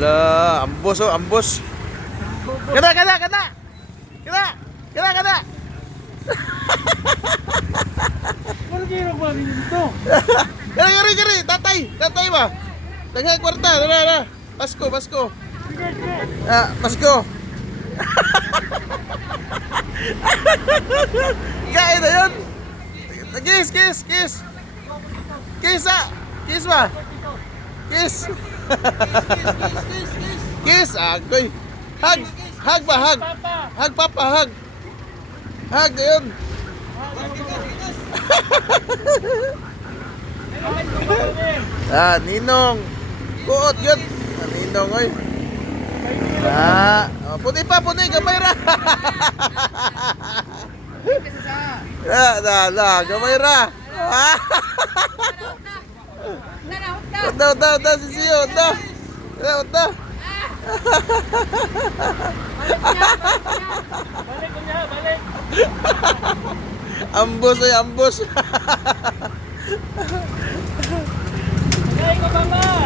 La, ambos oh, ambos. Kada, kada, kada. Kada. Kada, kada. Ano kaya ba dito? Gari, gari, gari. Tatay, tatay ba? Tangay kwarta, dala, dala. Pasko, Pasko. Ah, Pasko. Gaya na yun. Kiss, kiss, kiss. Kiss ah. Kiss ba? Kiss. Kiss, agoy. Hug, hug ba, hug. Hug, papa, hug. Hug, yun. Ah, Ninong. Kuot yun. Ah, Ninong, oy. Ah, oh, puti pa, puti, gamay ra. Gamay ra. Ah. Udah, si Sio, udah. Udah. Balik niya, balik. Ambos, ay ambos. Ay, ko mama.